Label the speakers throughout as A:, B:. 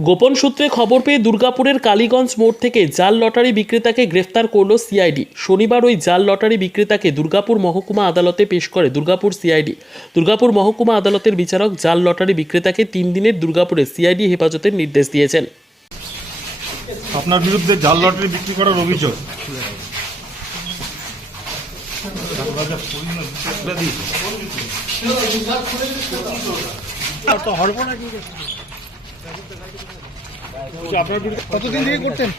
A: গোপন সূত্রে খবর পেয়ে দুর্গাপুরের কালীগঞ্জ মোড় থেকে জাল লটারি বিক্রেতাকে গ্রেফতার করল সিআইডি। শনিবার ওই জাল লটারি বিক্রেতাকে দুর্গাপুর মহকুমা আদালতে পেশ করে দুর্গাপুর সিআইডি। দুর্গাপুর মহকুমা আদালতের বিচারক জাল লটারি বিক্রেতাকে তিন দিনের দুর্গাপুরে সিআইডি হেফাজতের নির্দেশ দিয়েছেন।
B: আপনার বিরুদ্ধে জাল লটারি বিক্রি করার অভিযোগ। আপনার বিরুদ্ধে
C: কতদিন থেকে করতেন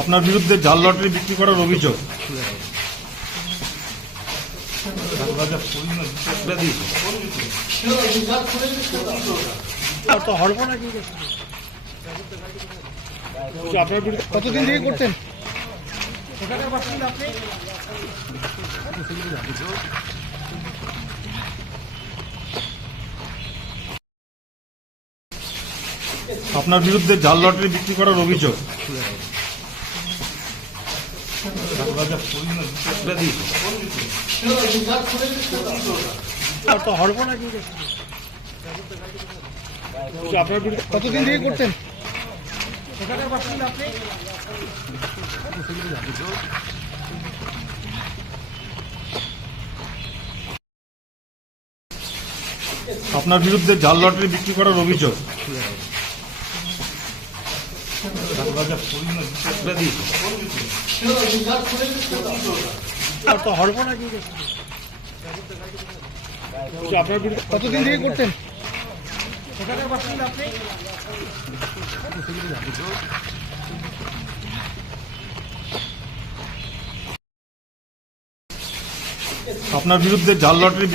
B: আপনার বিরুদ্ধে জাল লটারি বিক্রি করার অভিযোগ। আপনার বিরুদ্ধে
C: কতদিন থেকে করতেন
B: আপনার বিরুদ্ধে জাল লটারি বিক্রি করার অভিযোগ। আপনার বিরুদ্ধে
C: কতদিন থেকে করতেন?
B: আপনার বিরুদ্ধে জাল লটারি বিক্রি করার অভিযোগ। আপনার বিরুদ্ধে
C: কতদিন থেকে করতেন?
B: আপনার বিরুদ্ধে জাল লটারি